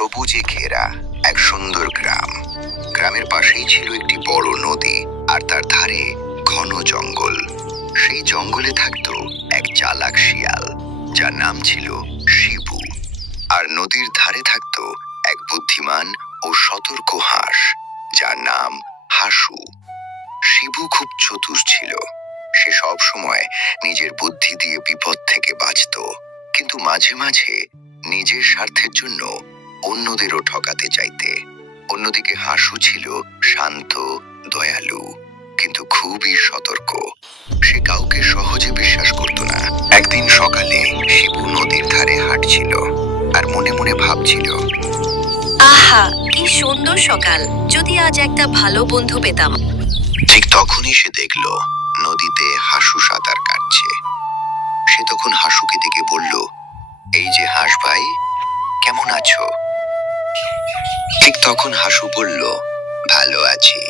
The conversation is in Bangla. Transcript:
সবুজে ঘেরা এক সুন্দর গ্রাম। গ্রামের পাশেই ছিল একটি বড় নদী, আর তার ধারে ঘন জঙ্গল। সেই জঙ্গলে থাকতো এক চালাক শিয়াল, যার নাম ছিল শিবু। আর নদীর ধারে থাকতো এক বুদ্ধিমান ও সতর্ক হাঁস, যার নাম হাসু। শিবু খুব চতুর ছিল। সে সব সময় নিজের বুদ্ধি দিয়ে বিপদ থেকে বাঁচত, কিন্তু মাঝে মাঝে নিজের স্বার্থের জন্য অন্যদেরও ঠকাতে চাইতে। অন্যদিকে হাসু ছিল শান্ত, দয়ালু, কিন্তু খুবই সতর্ক। সে কাউকে সহজে বিশ্বাস করত না। একদিন সকালে শিবু নদীর ধারে হাঁটছিল আর মনে মনে ভাবছিল, আহা, কি সুন্দর সকাল! যদি আজ একটা ভালো বন্ধু পেতাম। ঠিক তখনই সে দেখল নদীতে হাসু সাঁতার কাটছে। সে তখন হাসুকে দেখে বলল, এই যে হাঁস ভাই, কেমন আছো? ঠিক তখন হাসু বলল, ভালো আছি,